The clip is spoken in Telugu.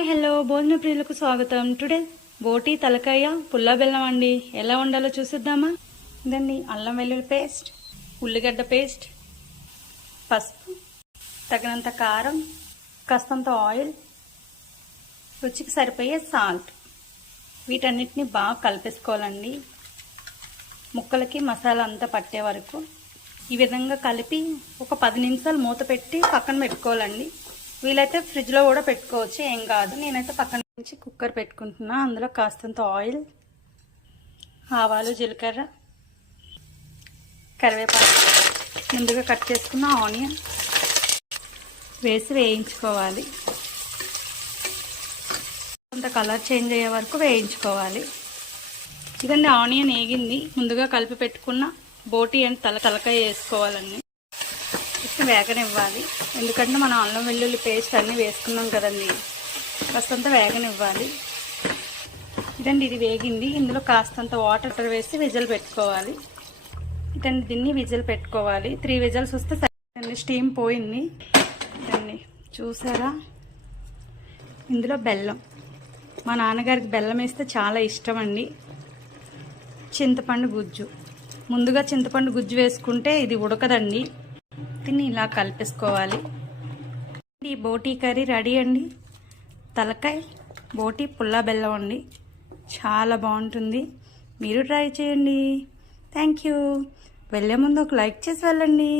హాయ్ హలో భోజన ప్రియులకు స్వాగతం. టుడే బోటి తలకాయ పుల్ల బెల్లం అండి. ఎలా వండాలో చూసిద్దామా? ఇదండి అల్లం వెల్లుల్లి పేస్ట్, ఉల్లిగడ్డ పేస్ట్, పసుపు, తగినంత కారం, కాస్తంత ఆయిల్, రుచికి సరిపోయే సాల్ట్. వీటన్నిటిని బాగా కలిపేసుకోవాలండి. ముక్కలకి మసాలా అంతా పట్టే వరకు ఈ విధంగా కలిపి ఒక 10 నిమిషాలు మూత పెట్టి పక్కన పెట్టుకోవాలండి. వీలైతే ఫ్రిడ్జ్లో కూడా పెట్టుకోవచ్చు, ఏం కాదు. నేనైతే పక్కన నుంచి కుక్కర్ పెట్టుకుంటున్నా. అందులో కాస్తంత ఆయిల్, ఆవాలు, జీలకర్ర, కరివేపాకు, ముందుగా కట్ చేసుకున్న ఆనియన్ వేసి వేయించుకోవాలి. కొంత కలర్ చేంజ్ అయ్యే వరకు వేయించుకోవాలి. ఇదండి ఆనియన్ వేగింది. ముందుగా కలిపి పెట్టుకున్న బోటి అండ్ తలకాయ వేసుకోవాలండి. వేగనివ్వాలి. ఎందుకంటే మనం అల్లం వెల్లుల్లి పేస్ట్ అన్నీ వేసుకున్నాం కదండి, కాస్తంత వేగనివ్వాలి. ఇదండి ఇది వేగింది. ఇందులో కాస్తంత వాటర్ వేసి విజిల్ పెట్టుకోవాలి. ఇదండి దీన్ని విజిల్ పెట్టుకోవాలి. 3 విజిల్స్ వస్తే సరిపోతుంది. స్టీమ్ పోయింది. ఇదండి చూసారా? ఇందులో బెల్లం, మా నాన్నగారికి బెల్లం వేస్తే చాలా ఇష్టం అండి. చింతపండు గుజ్జు, ముందుగా చింతపండు గుజ్జు వేసుకుంటే ఇది ఉడకదండి. దీన్ని ఇలా కలిపేసుకోవాలి. ఈ బోటీ కర్రీ రెడీ అండి. తలకాయ బోటీ పుల్ల బెల్లం అండి. చాలా బాగుంటుంది. మీరు ట్రై చేయండి. Thank you. వెళ్ళే ముందు ఒక లైక్ చేసి వెళ్ళండి.